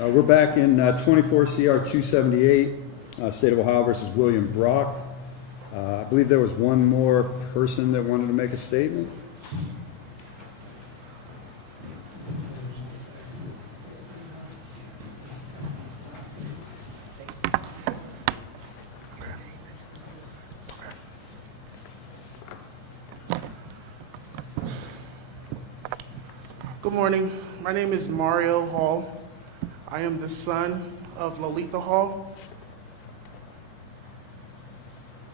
We're back in 24 CR 278, State of Ohio versus William Brock. I believe there was one more person that wanted to make a statement. Good morning. My name is Mario Hall. I am the son of Lo-Letha Hall.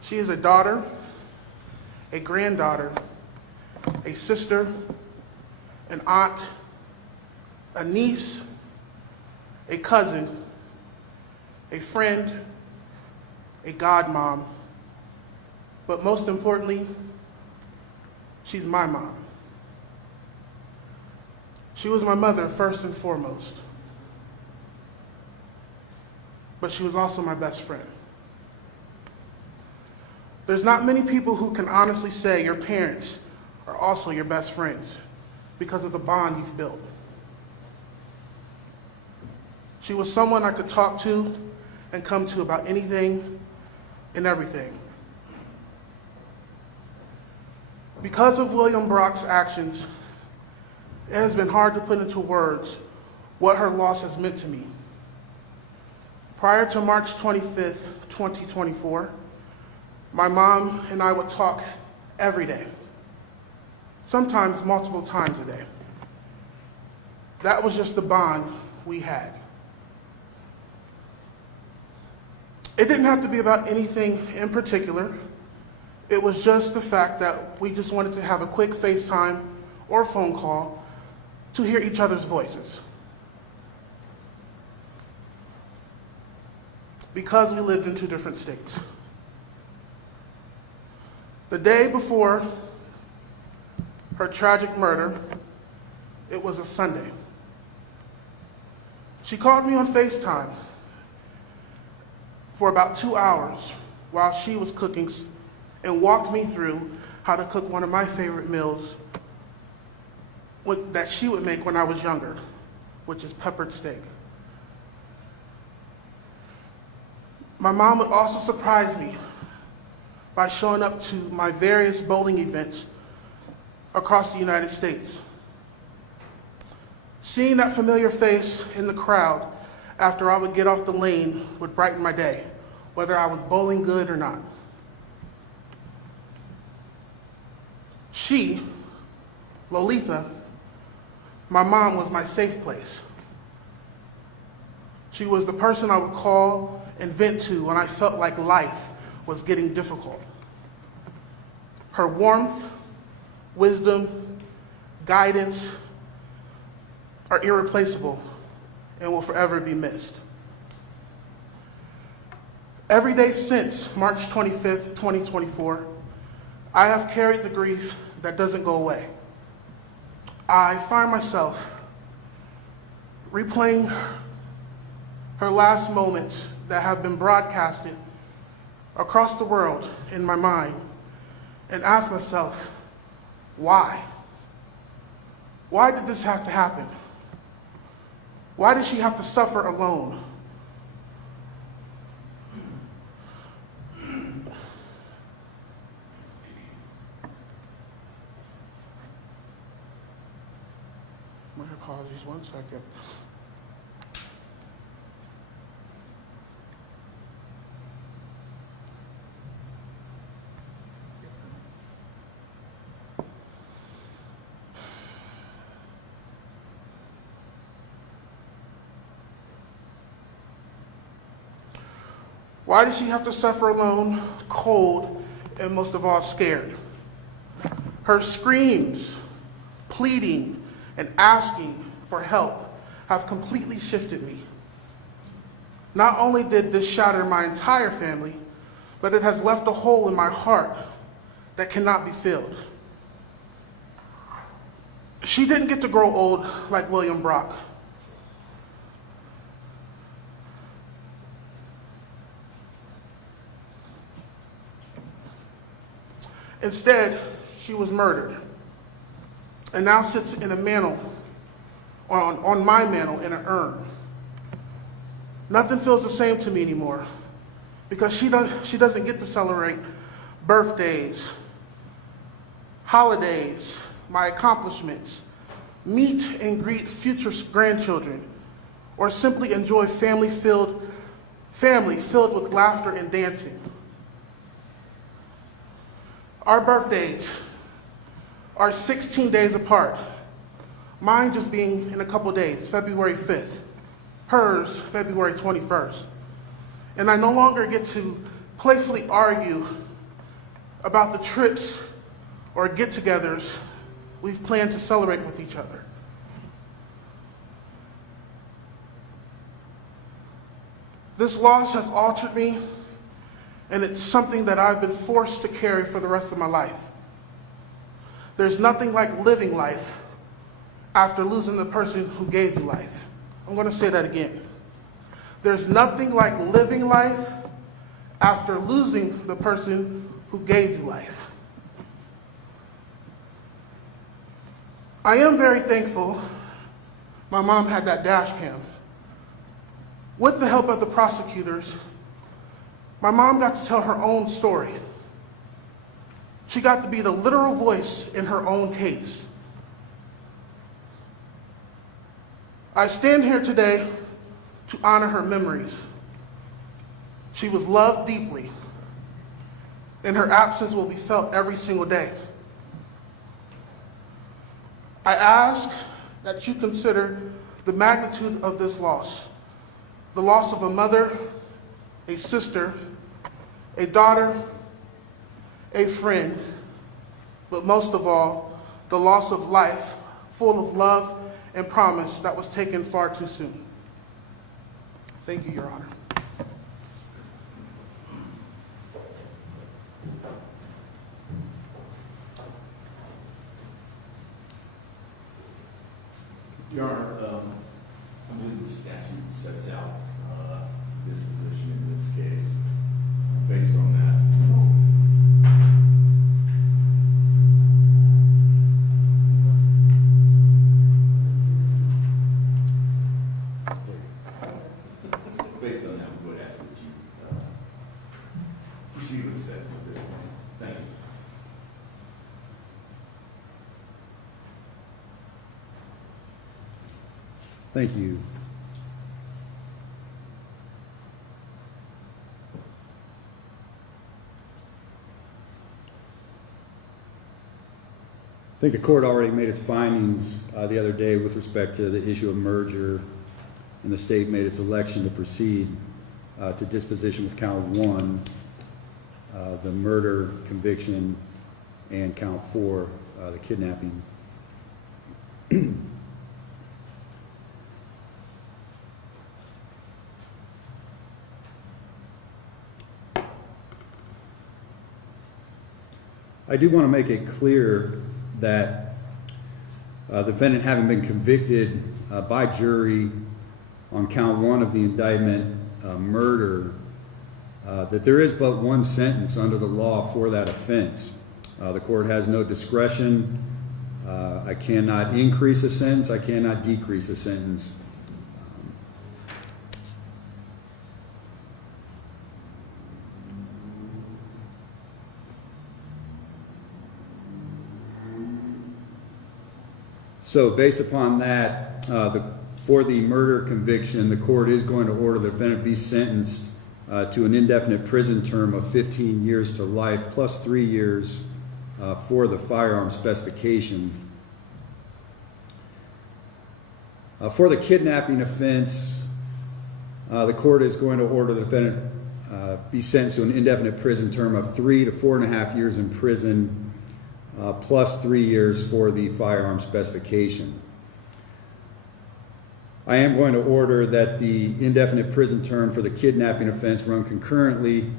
She is a daughter, a granddaughter, a sister, an aunt, a niece, a cousin, a friend, a godmom, but most importantly, she's my mom. She was my mother first and foremost, but she was also my best friend. There's not many people who can honestly say your parents are also your best friends because of the bond you've built. She was someone I could talk to and come to about anything and everything. Because of William Brock's actions, it has been hard to put into words what her loss has meant to me. Prior to March 25th, 2024, my mom and I would talk every day, sometimes multiple times a day. That was just the bond we had. It didn't have to be about anything in particular. It was just the fact that we just wanted to have a quick FaceTime or phone call to hear each other's voices. Because we lived in two different states. The day before her tragic murder, it was a Sunday. She called me on FaceTime for about 2 hours while she was cooking and walked me through how to cook one of my favorite meals that she would make when I was younger, which is peppered steak. My mom would also surprise me by showing up to my various bowling events across the United States. Seeing that familiar face in the crowd after I would get off the lane would brighten my day, whether I was bowling good or not. She, Lo-Letha, my mom, was my safe place. She was the person I would call and vent to when I felt like life was getting difficult. Her warmth, wisdom, guidance are irreplaceable and will forever be missed. Every day since March 25th, 2024, I have carried the grief that doesn't go away. I find myself replaying her last moments that have been broadcasted across the world in my mind and ask myself, why? Why did this have to happen? Why did she have to suffer alone? My apologies, 1 second. Why did she have to suffer alone, cold, and most of all, scared? Her screams, pleading, and asking for help have completely shifted me. Not only did this shatter my entire family, but it has left a hole in my heart that cannot be filled. She didn't get to grow old like William Brock. Instead, she was murdered and now sits in a mantle, on my mantle in an urn. Nothing feels the same to me anymore because she doesn't get to celebrate birthdays, holidays, my accomplishments, meet and greet future grandchildren, or simply enjoy family filled with laughter and dancing. Our birthdays are 16 days apart, mine just being in a couple days, February 5th, hers February 21st. And I no longer get to playfully argue about the trips or get-togethers we've planned to celebrate with each other. This loss has altered me, and it's something that I've been forced to carry for the rest of my life. There's nothing like living life after losing the person who gave you life. I'm going to say that again. There's nothing like living life after losing the person who gave you life. I am very thankful my mom had that dash cam. With the help of the prosecutors, my mom got to tell her own story. She got to be the literal voice in her own case. I stand here today to honor her memories. She was loved deeply, and her absence will be felt every single day. I ask that you consider the magnitude of this loss, the loss of a mother, a sister, a daughter, a friend, but most of all, the loss of life full of love and promise that was taken far too soon. Thank you, Your Honor. Your Honor, I believe the statute sets out disposition in this case. Based on that, we would ask that you proceed with the sentence at this point. Thank you. Thank you. I think the court already made its findings the other day with respect to the issue of merger, and the state made its election to proceed to disposition with count 1, the murder conviction, and count 4, the kidnapping. I do want to make it clear that the defendant, having been convicted by jury on count 1 of the indictment, murder, that there is but one sentence under the law for that offense. The court has no discretion. I cannot increase a sentence. I cannot decrease a sentence. So based upon that, for the murder conviction, the court is going to order the defendant be sentenced to an indefinite prison term of 15 years to life plus 3 years for the firearm specification. For the kidnapping offense, the court is going to order the defendant be sentenced to an indefinite prison term of 3 to 4.5 years in prison plus 3 years for the firearm specification. I am going to order that the indefinite prison term for the kidnapping offense run concurrently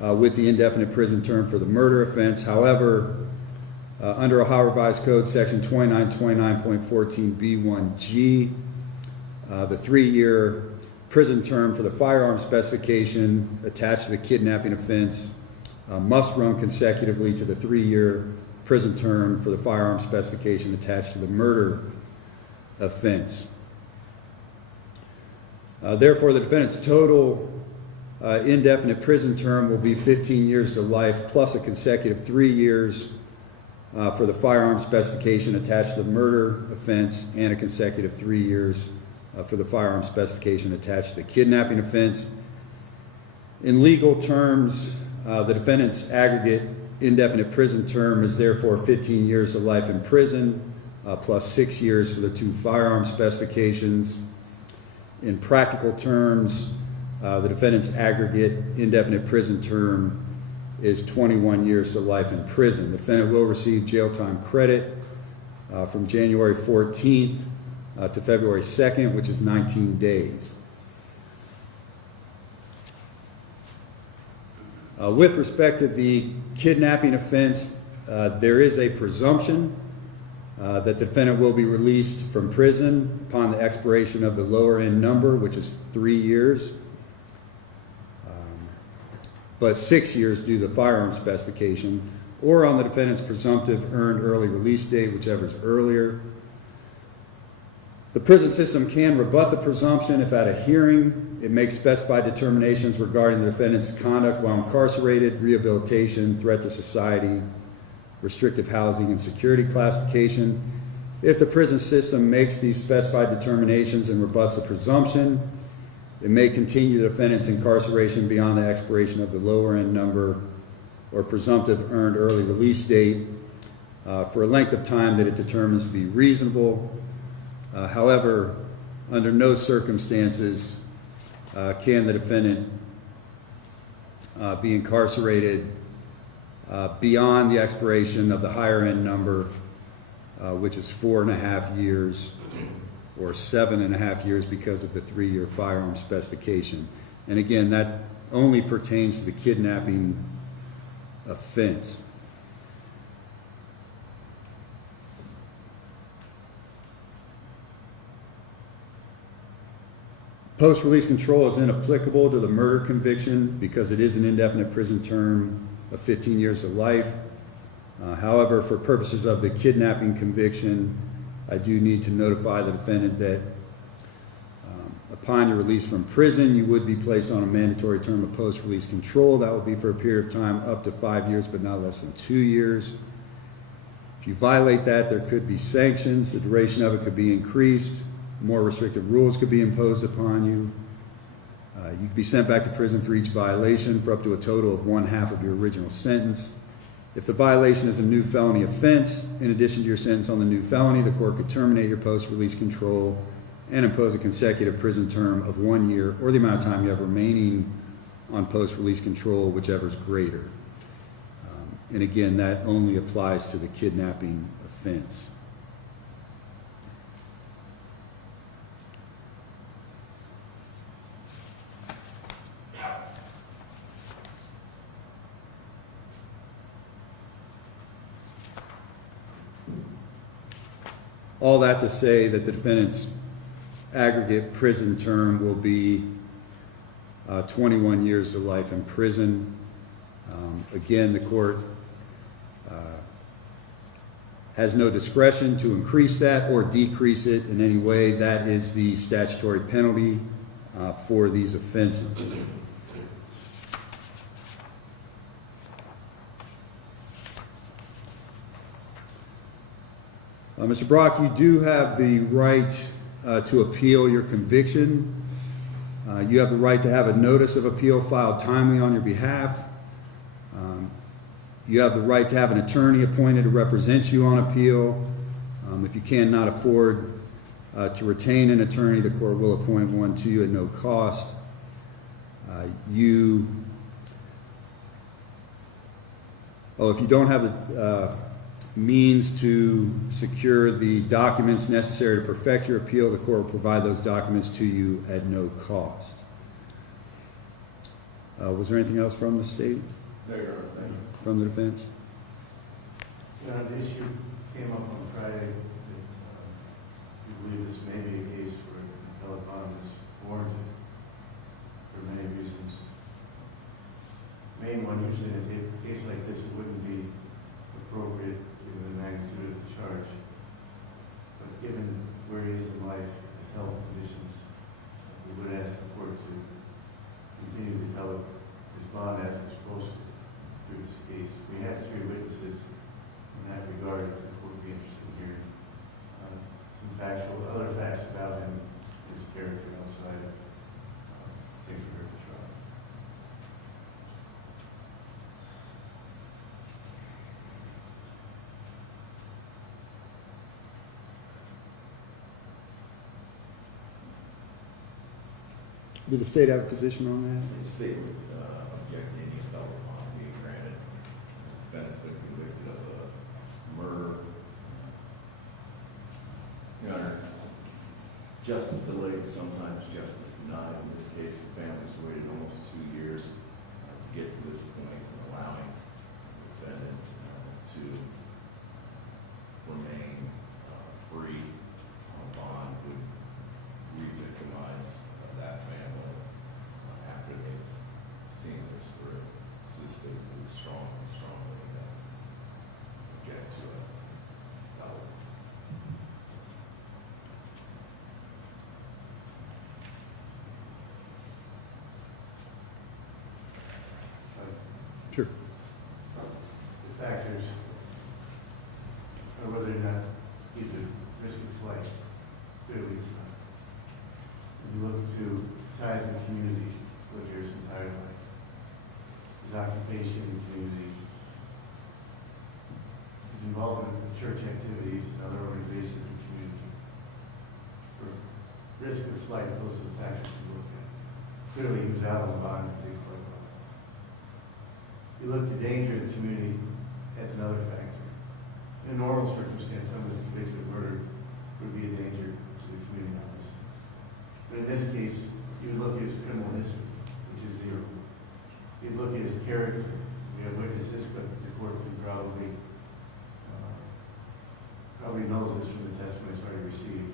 with the indefinite prison term for the murder offense. However, under Ohio Revised Code section 2929.14b1g, the 3-year prison term for the firearm specification attached to the kidnapping offense must run consecutively to the 3-year prison term for the firearm specification attached to the murder offense. Therefore, the defendant's total indefinite prison term will be 15 years to life plus a consecutive 3 years for the firearm specification attached to the murder offense and a consecutive 3 years for the firearm specification attached to the kidnapping offense. In legal terms, the defendant's aggregate indefinite prison term is therefore 15 years to life in prison plus 6 years for the 2 firearm specifications. In practical terms, the defendant's aggregate indefinite prison term is 21 years to life in prison. The defendant will receive jail time credit from January 14th to February 2nd, which is 19 days. With respect to the kidnapping offense, there is a presumption that the defendant will be released from prison upon the expiration of the lower end number, which is 3 years. But 6 years due to the firearm specification, or on the defendant's presumptive earned early release date, whichever is earlier. The prison system can rebut the presumption if at a hearing it makes specified determinations regarding the defendant's conduct while incarcerated, rehabilitation, threat to society, restrictive housing, and security classification. If the prison system makes these specified determinations and rebuts the presumption, it may continue the defendant's incarceration beyond the expiration of the lower end number or presumptive earned early release date for a length of time that it determines to be reasonable. However, under no circumstances can the defendant be incarcerated beyond the expiration of the higher end number, which is 4.5 years or 7.5 years because of the 3-year firearm specification. And again, that only pertains to the kidnapping offense. Post-release control is inapplicable to the murder conviction because it is an indefinite prison term of 15 years to life. However, for purposes of the kidnapping conviction, I do need to notify the defendant that upon your release from prison, you would be placed on a mandatory term of post-release control. That will be for a period of time up to 5 years, but not less than 2 years. If you violate that, there could be sanctions. The duration of it could be increased. More restrictive rules could be imposed upon you. You could be sent back to prison for each violation for up to a total of 1/2 of your original sentence. If the violation is a new felony offense, in addition to your sentence on the new felony, the court could terminate your post-release control and impose a consecutive prison term of 1 year or the amount of time you have remaining on post-release control, whichever is greater. And again, that only applies to the kidnapping offense. All that to say that the defendant's aggregate prison term will be 21 years to life in prison. Again, the court has no discretion to increase that or decrease it in any way. That is the statutory penalty for these offenses. Mr. Brock, you do have the right to appeal your conviction. You have the right to have a notice of appeal filed timely on your behalf. You have the right to have an attorney appointed to represent you on appeal. If you cannot afford to retain an attorney, the court will appoint one to you at no cost. If you don't have the means to secure the documents necessary to perfect your appeal, the court will provide those documents to you at no cost. Was there anything else from the state? No, Your Honor, thank you. From the defense? The issue came up on Friday that you believe this may be a case where appellate bond is warranted for many reasons. Main one, usually in a case like this, it wouldn't be appropriate given the magnitude of the charge. But given where he is in life, his health conditions, we would ask Did the state have a position on that? The state would object to any appellate bond being granted. Defendant's been convicted of a murder. Your Honor, justice delayed, sometimes justice denied. In this case, the family's waited almost 2 years to get to this point, allowing the defendant to remain free on bond would re-victimize that family after they've seen this through. So the state would strongly object to it. Sure. The factors are whether or not he's a risk of flight. Clearly he's not. If you look to ties in the community, he's lived here his entire life. His occupation in the community, his involvement with church activities and other organizations in the community. For risk of flight, those are the factors we look at. Clearly he was out on bond for big flight. You look to danger in the community, that's another factor. In a normal circumstance, someone who's convicted of murder would be a danger to the community, obviously. But in this case, you would look at his criminal history, which is 0. You'd look at his character. We have witnesses, but the court can probably knows this from the testimony he's already received.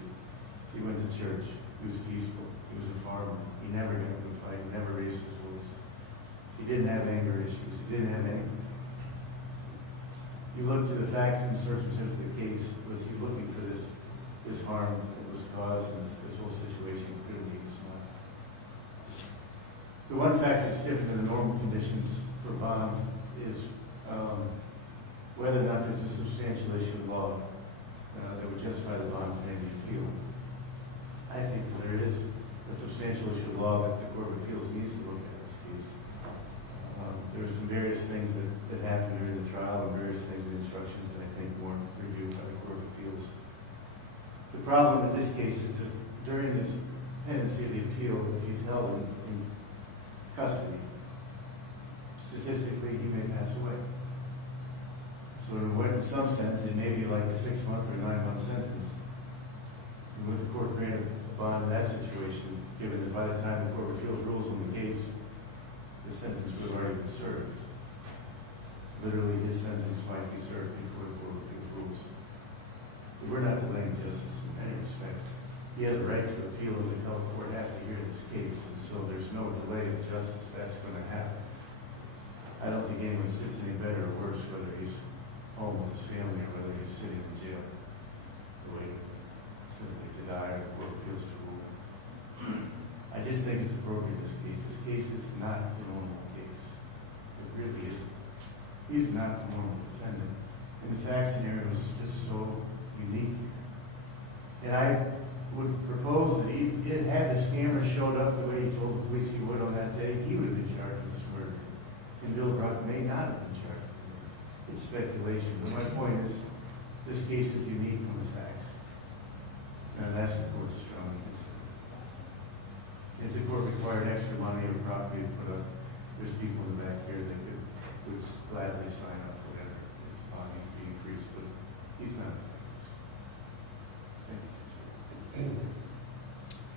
He went to church. He was peaceful. He was a farmer. He never got into a fight. He never raised his voice. He didn't have anger issues. He didn't have anger. You look to the facts and circumstances of the case. Was he looking for this harm that was caused in this whole situation? Clearly he was not. The one factor that's different than the normal conditions for bond is whether or not there's a substantial issue of law that would justify the bond pending appeal. I think there is a substantial issue of law that the Court of Appeals needs to look at in this case. There were some various things that happened during the trial and various things in instructions that I think weren't reviewed by the Court of Appeals. The problem in this case is that during this pendency of the appeal, if he's held in custody, statistically he may pass away. So in some sense, it may be like a 6-month or 9-month sentence. And with the court granted a bond in that situation, given that by the time the Court of Appeals rules on the case, the sentence would have already been served. Literally, his sentence might be served before the Court of Appeals rules. But we're not delaying justice in any respect. He has a right to appeal, and the appellate court has to hear this case, and so there's no delay of justice that's going to happen. I don't think anyone sits any better or worse, whether he's home with his family or whether he's sitting in jail, waiting simply to die or the Court of Appeals to rule. I just think it's appropriate in this case. This case is not a normal case. It really isn't. He's not a normal defendant. And the fact scenario is just so unique. And I would propose that had the scammer showed up the way he told the police he would on that day, he would have been charged with this murder. And Bill Bruck may not have been charged with murder. It's speculation. But my point is, this case is unique on the facts. And that's the court's strong case. If the court required extra money or property to put up, there's people in the back here that would gladly sign up for whatever if money be increased, but he's not.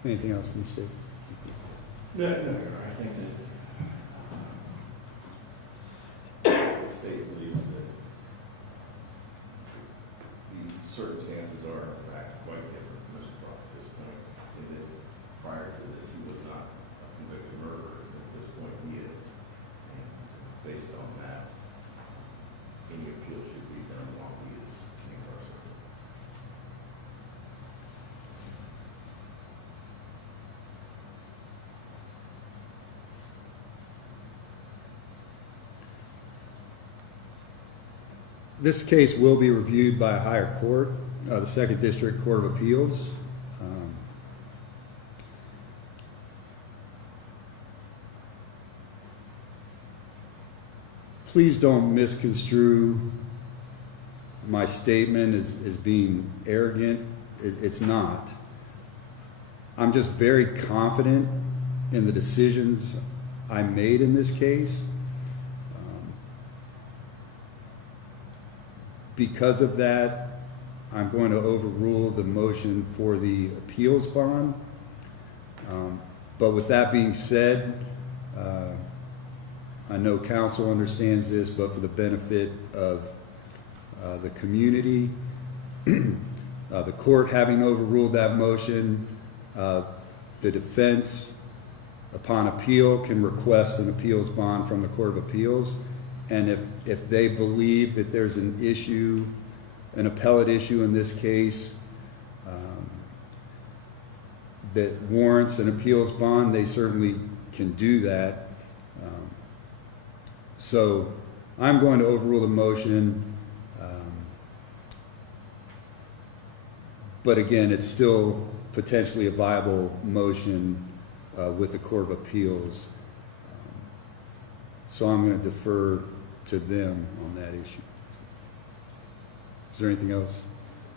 Anything else from the state? No, I think that the state believes that the circumstances are, in fact, quite different from Mr. Bruck at this point. And that prior to this, he was not a convicted murderer. At this point, he is. And based on that, any appeal should be done while he is incarcerated. This case will be reviewed by a higher court, the Second District Court of Appeals. Please don't misconstrue my statement as being arrogant. It's not. I'm just very confident in the decisions I made in this case. Because of that, I'm going to overrule the motion for the appeals bond. But with that being said, I know council understands this, but for the benefit of the community, the court having overruled that motion, the defense, upon appeal, can request an appeals bond from the Court of Appeals. And if they believe that there's an issue, an appellate issue in this case, that warrants an appeals bond, they certainly can do that. So I'm going to overrule the motion. But again, it's still potentially a viable motion with the Court of Appeals. So I'm going to defer to them on that issue. Is there anything else?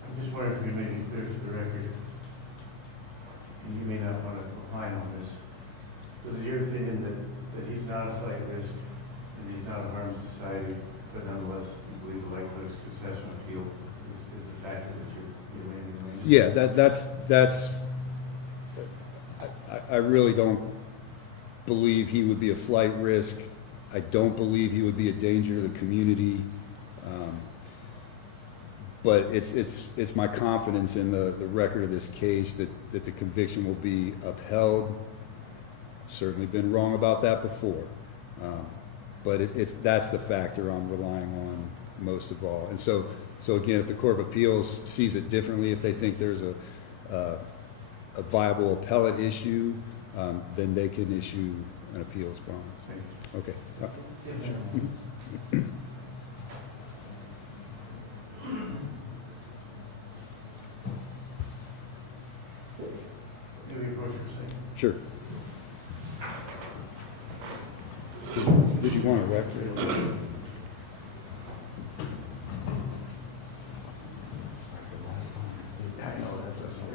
I'm just wondering if you may be clear to the record, and you may not want to opine on this. Was it your opinion that he's not a flight risk and he's not a harm to society, but nonetheless you believe the likelihood of success on appeal is the factor that you're landing on? Yeah, that's I really don't believe he would be a flight risk. I don't believe he would be a danger to the community. But it's my confidence in the record of this case that the conviction will be upheld. Certainly been wrong about that before. But that's the factor I'm relying on most of all. And so again, if the Court of Appeals sees it differently, if they think there's a viable appellate issue, then they can issue an appeals bond. Okay. Maybe approach your saying. Sure. Did you want to record? I know that's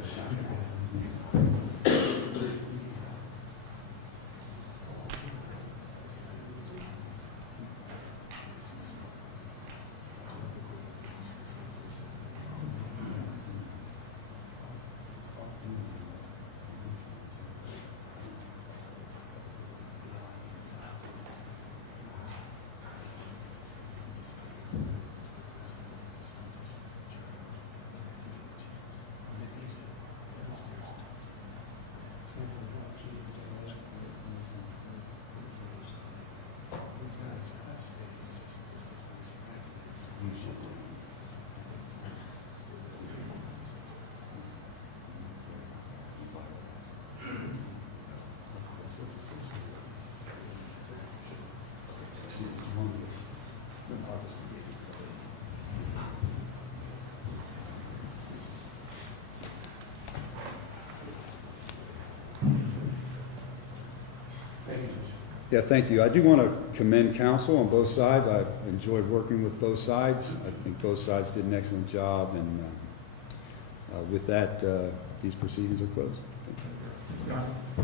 Yeah, thank you. I do want to commend counsel on both sides. I enjoyed working with both sides. I think both sides did an excellent job, and with that, these proceedings are closed. Thank you.